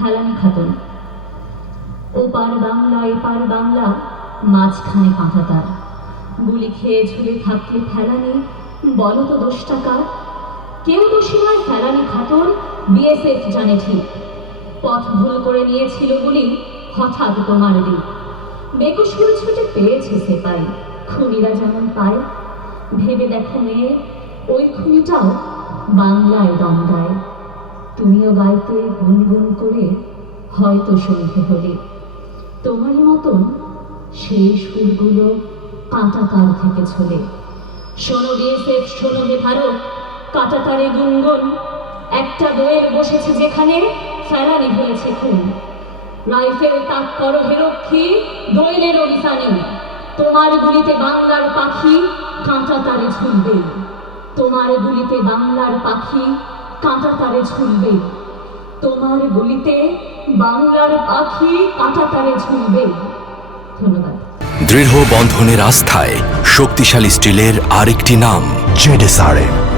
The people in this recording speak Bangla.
ফেলানি খাতুন। ওপার বাংলা এপার বাংলা, মাঝখানে কাঁটাতার। গুলি খেয়ে ঝুলে থাকলে ফেলানি, বলো তো দোষটা কার? কেউ দোষী নয় ফেলানি খাতুন, বিএসএফ জানে ঠিক। পথ ভুল করে নিয়েছিল বলি হঠাৎ তোমার দিক। বেকসুর ছুটে পেয়েছে সেপাই, খুনিরা যেমন পায়। ভেবে দেখো মেয়ে, ওই খুনিটাও বাংলায় দম দেয়। তুমিও গাইতে গুনগুন করে হয়তো সন্ধে হলে, তোমারই মতন সেই সুরগুলো কাঁটাতার থেকে ছলে। শোনো বিএসএফ, শোনো হে ভারত, কাঁটাতারে গুনগুন। একটা দোয়েল বসেছে যেখানে, ফেলানি হয়েছে খুন। রাইফেল তাক করো হে রক্ষী, দোয়েলের অভিসানী। তোমার গুলিতে বাংলার পাখি কাঁটাতারে ঝুলবে। তোমার গুলিতে বাংলার পাখি কাঁটাতারে ঝুলবে। তোমার গুলিতে বাংলার পাখি কাঁটাতারে ঝুলবে। ধন্যবাদ। দৃঢ় বন্ধনের আস্থায় শক্তিশালী স্টিলের আরেকটি নাম জেডএসআরএম।